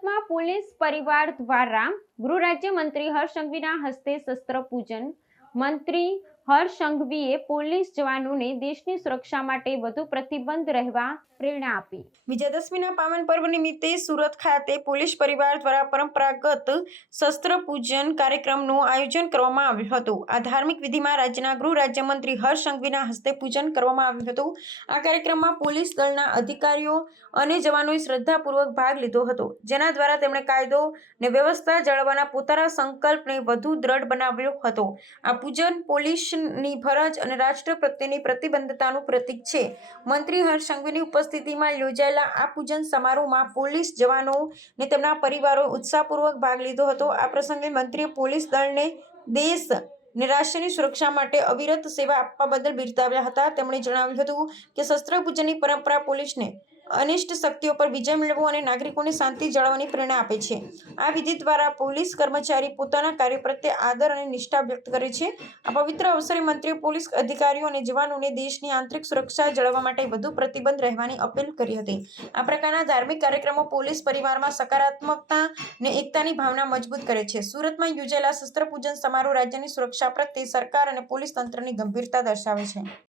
સુરતમાં પોલીસ પરિવાર દ્વારા ગૃહ રાજ્યમંત્રી હર્ષ સંઘવીના હસ્તે શસ્ત્ર પૂજન. મંત્રી હર્ષ સંઘવીએ પોલીસ જવાનોને દેશની સુરક્ષા માટે વધુ પ્રતિબદ્ધ રહેવા પ્રેરણા આપી. વિજયાદશમીના પાવન પર્વ નિમિત્તે સુરત ખાતે પોલીસ પરિવાર દ્વારા પરંપરાગત શસ્ત્ર પૂજન કાર્યક્રમનું આયોજન કરવામાં આવ્યું હતું. આ ધાર્મિક વિધિમાં રાજ્યના ગૃહ રાજ્યમંત્રી હર્ષ સંઘવીના હસ્તે પૂજન કરવામાં આવ્યું હતું. આ કાર્યક્રમમાં પોલીસ દળના અધિકારીઓ અને જવાનોએ શ્રદ્ધાપૂર્વક ભાગ લીધો હતો, જેના દ્વારા તેમણે કાયદો અને વ્યવસ્થા જાળવવાના પોતાના સંકલ્પને વધુ દ્રઢ બનાવ્યો હતો. આ પૂજન પોલીસની ફરજ અને રાષ્ટ્ર પ્રત્યેની પ્રતિબદ્ધતાનું પ્રતીક છે. મંત્રી હર્ષ સંઘવીની ઉપસ્થિતિમાં યોજાયેલા આ પૂજન સમારોહમાં પોલીસ જવાનો અને તેમના પરિવારોએ ઉત્સાહપૂર્વક ભાગ લીધો હતો. આ પ્રસંગે મંત્રીએ પોલીસ દળને દેશ અને રાષ્ટ્રની સુરક્ષા માટે અવિરત સેવા આપવા બદલ બિરદાવ્યા હતા. તેમણે જણાવ્યું હતું કે શસ્ત્ર પૂજનની પરંપરા પોલીસને અનિષ્ટ શક્તિઓ પર વિજય મેળવવો અને નાગરિકોને શાંતિ જાળવવાની પ્રેરણા આપે છે. આ વિધિ દ્વારા પોલીસ કર્મચારી પોતાના કાર્ય પ્રત્યે આદર અને નિષ્ઠા વ્યક્ત કરે છે. આ પવિત્ર અવસરે મંત્રીએ પોલીસ અધિકારીઓ અને જવાનોને દેશની આંતરિક સુરક્ષા જાળવવા માટે વધુ પ્રતિબદ્ધ રહેવાની અપીલ કરી હતી. આ પ્રકારના ધાર્મિક કાર્યક્રમો પોલીસ પરિવારમાં સકારાત્મકતા અને એકતાની ભાવના મજબૂત કરે છે. સુરતમાં યોજાયેલા શસ્ત્ર પૂજન સમારોહ રાજ્યની સુરક્ષા પ્રત્યે સરકાર અને પોલીસ તંત્રની ગંભીરતા દર્શાવે છે.